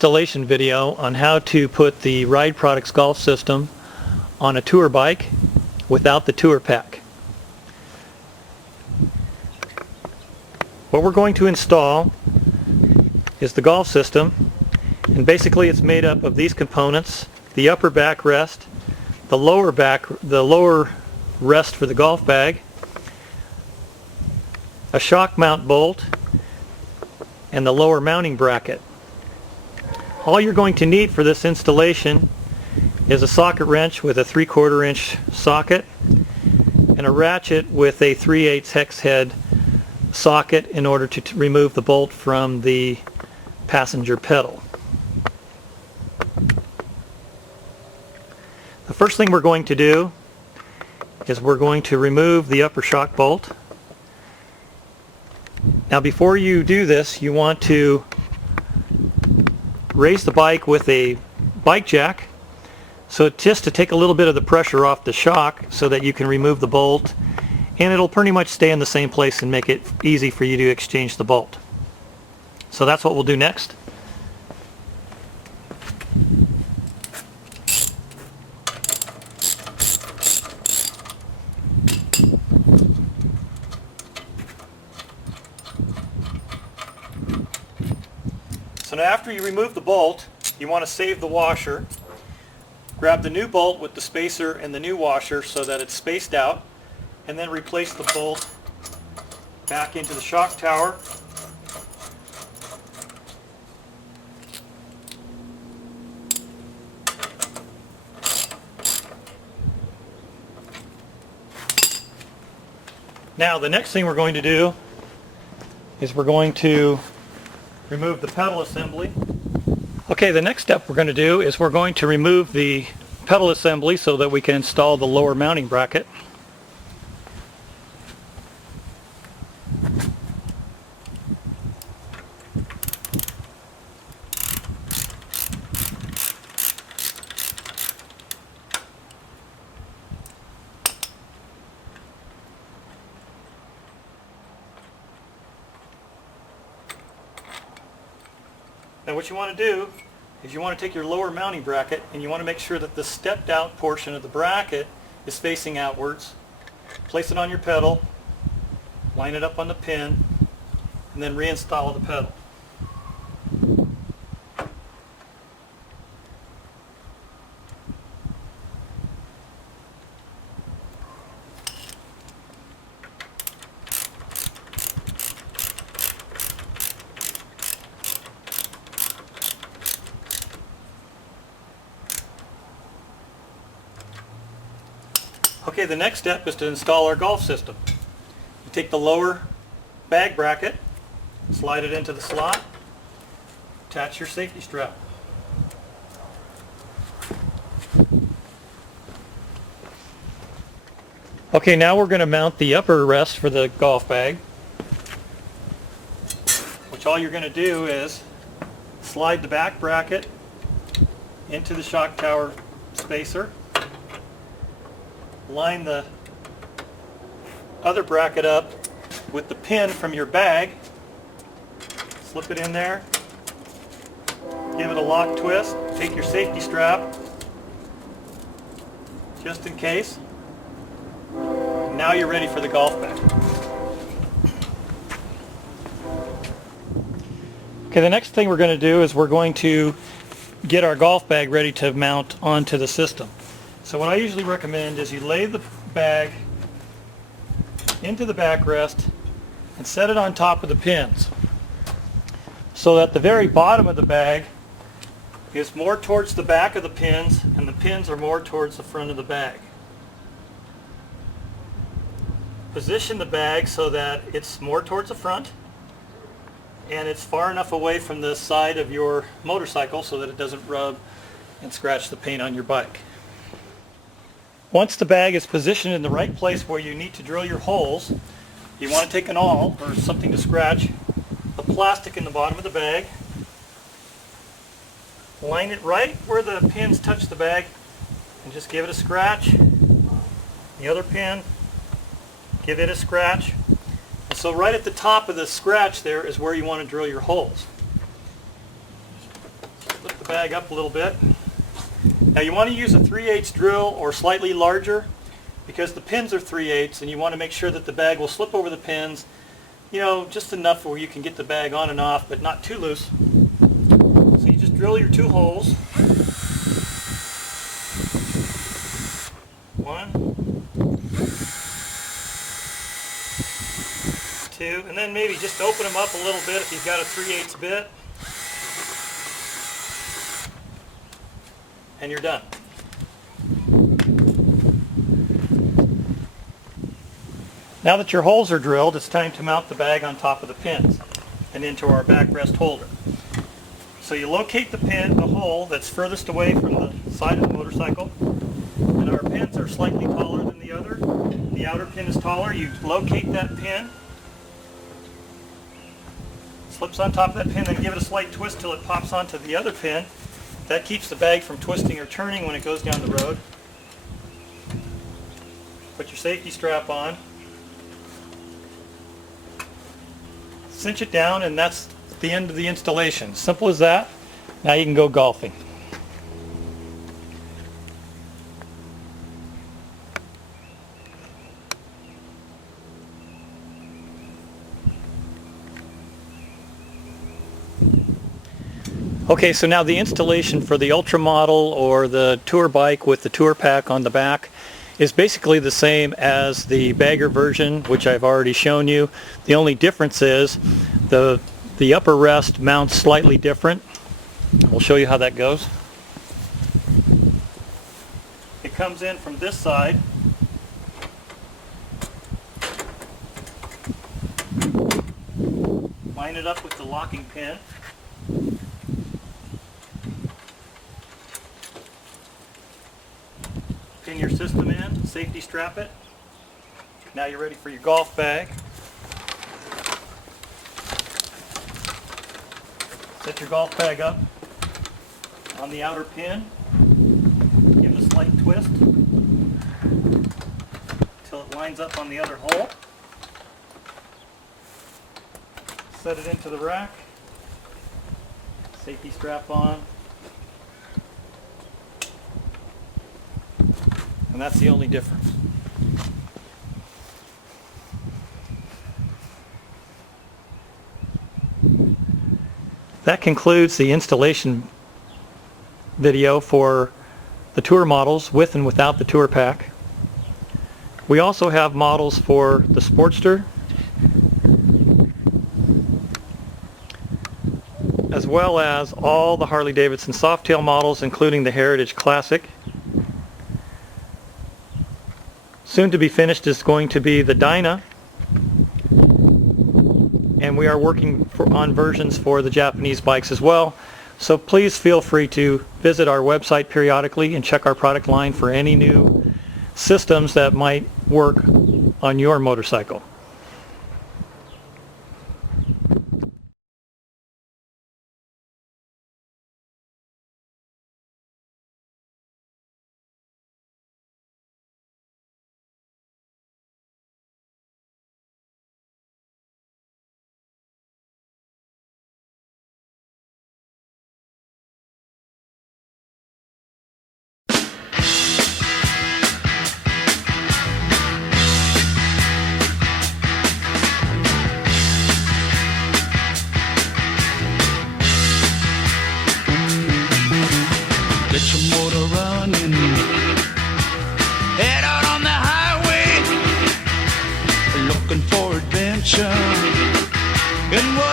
Installation video on how to put the Ride Products golf system on a tour bike without the tour pack. What we're going to install is the golf system, and basically it's made up of these components: the upper backrest, the lower rest for the golf bag, a shock mount bolt, and the lower mounting bracket. All you're going to need for this installation is a socket wrench with a 3/4 inch socket and a ratchet with a 3/8 hex head socket in order to remove the bolt from the passenger pedal. The first thing we're going to do is we're going to remove the upper shock bolt. Now, before you do this, you want to raise the bike with a bike jack, so just to take a little bit of the pressure off the shock so that you can remove the bolt, and it'll pretty much stay in the same place and make it easy for you to exchange the bolt. So that's what we'll do next. So now, after you remove the bolt, you want to save the washer. Grab the new bolt with the spacer and the new washer so that it's spaced out, and then replace the bolt back into the shock tower. Now, the next thing we're going to do is we're going to remove the pedal assembly. Okay, the next step we're going to do is we're going to remove the pedal assembly so that we can install the lower mounting bracket. Now, what you want to do is you want to take your lower mounting bracket and you want to make sure that the stepped out portion of the bracket is facing outwards. Place it on your pedal, line it up on the pin, and then reinstall the pedal. Okay, the next step is to install our golf system. You take the lower bag bracket, slide it into the slot, attach your safety strap. Okay, now we're going to mount the upper rest for the golf bag, which all you're going to do is slide the back bracket into the shock tower spacer, line the other bracket up with the pin from your bag, slip it in there, give it a lock twist, take your safety strap just in case. Now you're ready for the golf bag. Okay, the next thing we're going to do is we're going to get our golf bag ready to mount onto the system. So what I usually recommend is you lay the bag into the backrest and set it on top of the pins so that the very bottom of the bag is more towards the back of the pins and the pins are more towards the front of the bag. Position the bag so that it's more towards the front and it's far enough away from the side of your motorcycle so that it doesn't rub and scratch the paint on your bike. Once the bag is positioned in the right place where you need to drill your holes, you want to take an awl or something to scratch the plastic in the bottom of the bag, line it right where the pins touch the bag, and just give it a scratch. The other pin, give it a scratch. And so right at the top of the scratch there is where you want to drill your holes. bag up a little bit. Now you want to use a 3/8 drill or slightly larger because the pins are 3/8 and you want to make sure that the bag will slip over the pins, you know, just enough where you can get the bag on and off, but not too loose. So you just drill your 2 holes. 1, 2, and then maybe just open them up a little bit if you've got a 3/8 bit. And you're done. Now that your holes are drilled, it's time to mount the bag on top of the pins and into our backrest holder. So you locate the hole that's furthest away from the side of the motorcycle, and our pins are slightly taller than the other. The outer pin is taller. You locate that pin, slips on top of that pin, then give it a slight twist till it pops onto the other pin. That keeps the bag from twisting or turning when it goes down the road. Put your safety strap on. Cinch it down, and that's the end of the installation. Simple as that. Now you can go golfing. Okay, so now the installation for the Ultra model or the tour bike with the tour pack on the back is basically the same as the bagger version, which I've already shown you. The only difference is the upper rest mounts slightly different. We'll show you how that goes. It comes in from this side. Line it up with the locking pin. Pin your system in, safety strap it. Now you're ready for your golf bag. Set your golf bag up on the outer pin. Give it a slight twist until it lines up on the other hole. Set it into the rack. Safety strap on. And that's the only difference. That concludes the installation video for the tour models with and without the tour pack. We also have models for the Sportster, as well as all the Harley-Davidson Softail models, including the Heritage Classic. Soon to be finished is going to be the Dyna, and we are working on versions for the Japanese bikes as well. So please feel free to visit our website periodically and check our product line for any new systems that might work on your motorcycle. Get your motor running, head out on the highway, looking for adventure. And what